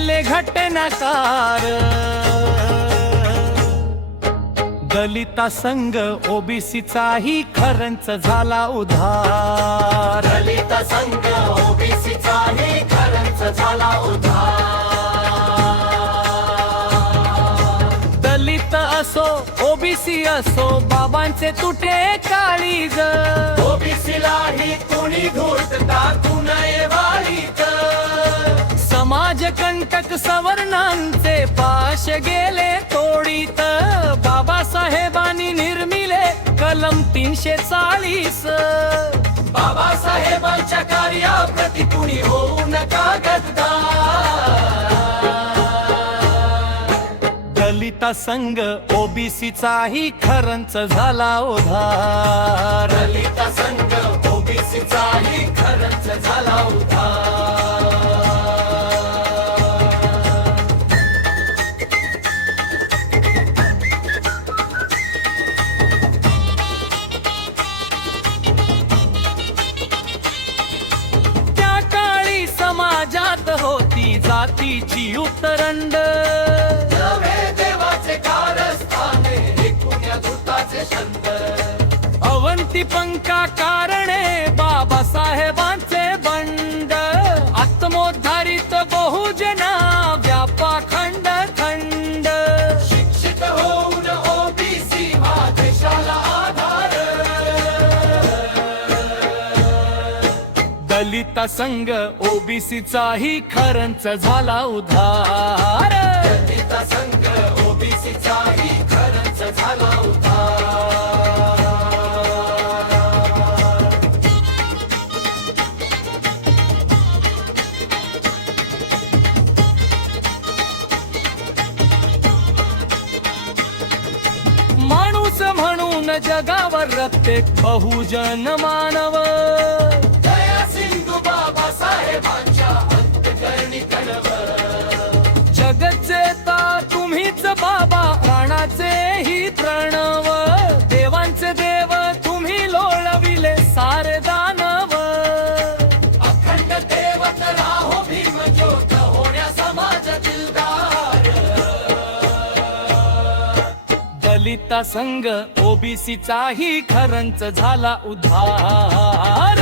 घडले घटनाकार दलिता संघ ओबीसीचाही खरंच झाला उद्धार दलित संघ ओबीसीचाही खरंच झाला उद्धार दलित असो ओबीसी असो बाबांचे तुटे काळीज ओबीसीलाही कुणी धूर्त टाकू नये वाळीत समाज कंटक सवर्णांचे पाश गेले तोडीत बाबासाहेबांनी निर्मिले कलम 340 बाबासाहेबांच्या कार्याप्रती कुणी होऊ नका गद्दार दलिता संघ ओबीसीचाही खरंच झाला उद्धार दलित संघ ओबीसीचाही खरंच झाला उद्धार त्या काळी समाजात होती जातीची उतरंड नवे देवाचे कारस्थाने एकूण्या धुताचे छंद अवंती पंका कारणे बाबासाहेबांचे बंड आत्मोद्धारित बहुजना व्यापा खंड खंड शिक्षित होऊन ओबीसी हा देशाला आधार दलिता संघ ओबीसीचाही खरंच झाला उद्धार दलित संघ ओबीसीचाही खरंच झाला उद्धार माणूस म्हणून जगावर प्रत्येक बहुजन मानव दया सिंधू बाबासाहेबांच्या अंतःकरणी कणव जगत जेता तुम्हीच बाबा प्राणाचे ही प्रणव देवांचे देव तुम्ही लोळविले सारे दानव अखंड देवत राहो भीम ज्योत होण्या समाजातील दार दलिता संघ ओबीसीचाही खरंच झाला उद्धार